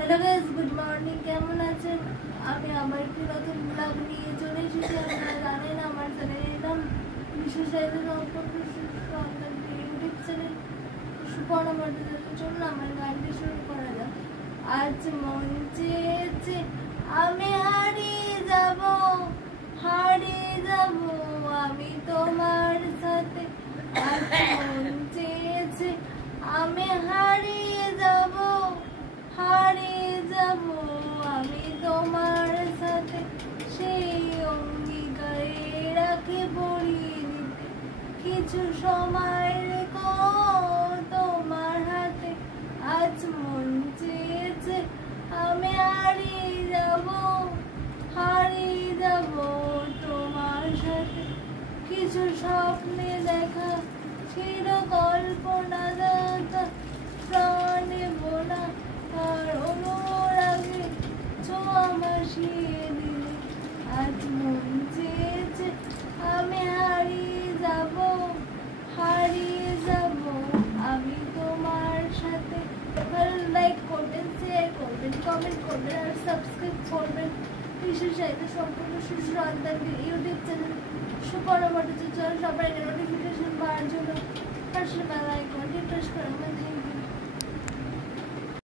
Hello guys, good morning. কেমন আছেন? আমি আবার একটি নতুন ব্লগ নিয়ে চলে এসেছি। আপনারা জানেন আমার চ্যানেলের নাম বিশ্বসাহিত্য ইউটিউব চ্যানেল সুপর্ণা ভট্টাচার্যের জন্য আমার গানটি শুরু করা যাক। আজ মন চেয়েছে আমি হারিয়ে যাব আমি তোমার সাথে। আজ মন চেয়েছে আমি হারিয়ে যাব আমি তোমার সাথে। সেই অঙ্গীকারে রাখে পড়িয়ে দিতে কিছু সময় রেখো তোমার হাতে। আজ মন চেয়েছে আমি হারিয়ে যাব তোমার সাথে। কিছু স্বপ্নে দেখা ছিল কল্পনা দেখা প্রাণে বোনা আর অনুরাগে ছোঁয়া মাসিয়ে দিলে। আজ মন চেয়েছে আমি হারিয়ে যাব আমি তোমার সাথে। ভালো লাইক করবেন, শেয়ার করবেন, কমেন্ট করবেন আর সাবস্ক্রাইব করবেন বিশ্বসাহিত্য সম্পূর্ণ শিশু সন্তানদের ইউটিউব চ্যানেল সুপর্ণা ভট্টাচার্য। সবাই নোটিফিকেশন পাওয়ার জন্য পাশে বেল আইকনটি প্রেস করবেন। Thank you.